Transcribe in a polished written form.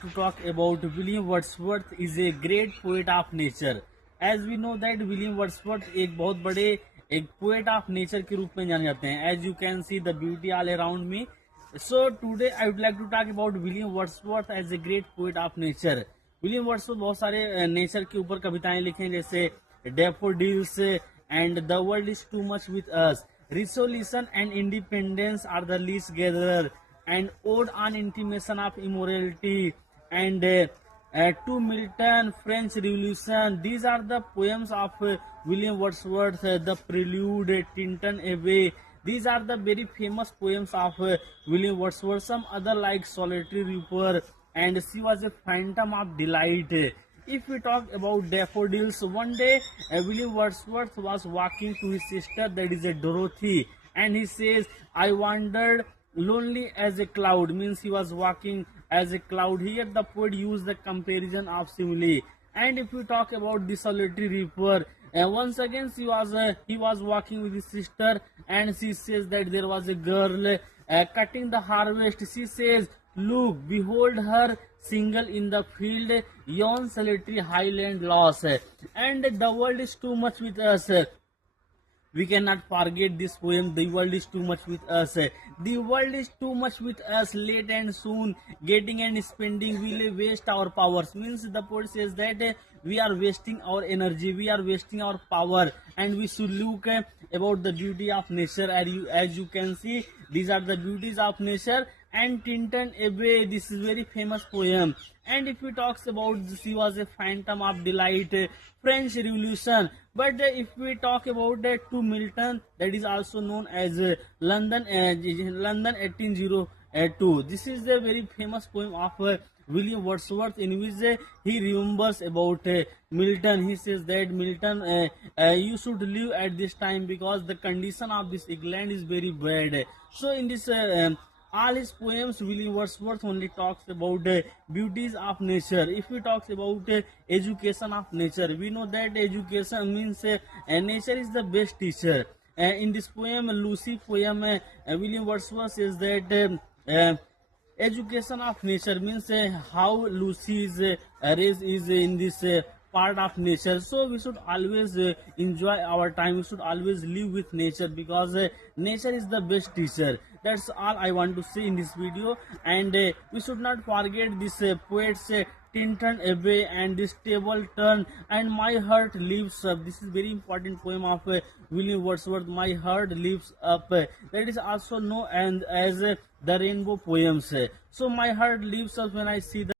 like to talk about William Wordsworth is a great poet of nature. As we know that William Wordsworth एक बहुत बड़े एक poet of nature के रूप में जाने जाते हैं. As you can see the beauty all around me. So today I would like to talk about William Wordsworth as a great poet of nature. William Wordsworth बहुत सारे नेचर के ऊपर कविताएं लिखे हैं जैसे Daffodils and The World is Too Much with Us, Resolution and Independence are the least gatherer, and Ode on Intimation of Immorality, and To Milton, French Revolution. These are the poems of William Wordsworth. The Prelude, Tintin Away. These are the very famous poems of William Wordsworth. Some other like Solitary Reaper and She Was a Phantom of Delight. If we talk about Daffodils, one day William Wordsworth was walking to his sister, that is a Dorothy, and he says, I wandered lonely as a cloud, means he was walking as a cloud. Here the poet used the comparison of simile. And if we talk about the Solitary Reaper, once again he was walking with his sister, and she says that there was a girl cutting the harvest. She says, look, behold her single in the field, yon solitary highland lost, and the world is too much with us. We cannot forget this poem. The world is too much with us. The world is too much with us. Late and soon, getting and spending will waste our powers. Means the poet says that we are wasting our energy, we are wasting our power, and we should look about the beauty of nature. As you can see, these are the beauties of nature. And Tintin Away, this is very famous poem. And if we talks about She Was a Phantom of Delight, French Revolution. But if we talk about To Milton, that is also known as London 1802. This is a very famous poem of William Wordsworth, in which he remembers about Milton. He says that Milton, you should live at this time because the condition of this England is very bad. So in this all his poems, William Wordsworth only talks about beauties of nature. If we talk about education of nature, we know that education means nature is the best teacher. In this poem, Lucy poem, William Wordsworth says that education of nature means how Lucy is raised is in this part of nature. So we should always enjoy our time. We should always live with nature because nature is the best teacher. That's all I want to say in this video. And we should not forget this poet's Tintin Away and this Table Turn and My Heart Lifts Up. This is very important poem of William Wordsworth. My Heart Lifts Up. That is also known as the Rainbow Poems. So my heart lifts up when I see the